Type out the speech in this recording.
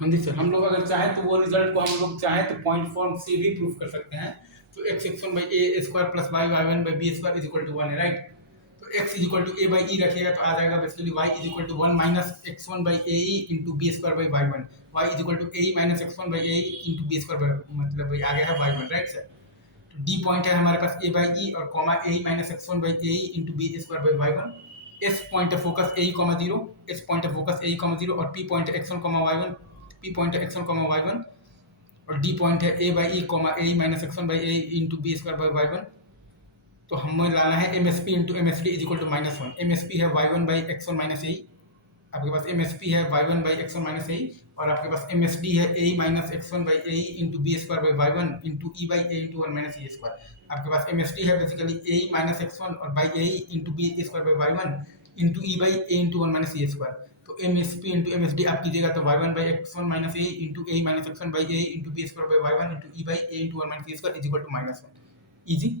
हाँ जी सर, हम लोग अगर चाहें तो वो रिजल्ट को हम लोग चाहें तो पॉइंट फॉर्म से भी प्रूफ कर सकते हैं। तो x x one by a square plus y y one by b square is equal to one है, राइट। तो x is equal to a by e रखिएगा तो आ जाएगा basically y is equal to one minus x one by a e into b square by y one, y is equal to a e minus x one by a e into b square by, मतलब भाई आ गया है y one, right sir. तो D point है हमारे पास a by e और comma a e minus x one by a e into b square by y one. S point है focus a e comma zero, S point है focus a e comma zero और P point है x one comma y one, P point है x one comma y one और D point है ए by e comma a e minus x one by a into b square by y one. तो हमें लाना है m s p into m s d is equal to minus one. M s p है y one by x one minus a, आपके पास m s p है y one by x one minus a, और आपके पास m s d है a minus x one by a into b square by y one into e by a into one minus a square. आपके पास m s d है basically a minus x one और by a into b square by y one into e by a into one minus a square. तो m s p into m s d आप कीजिएगा तो y one by x one minus a into a minus x one by a into b square by y one into e by a into one minus a square is equal to minus one. Easy.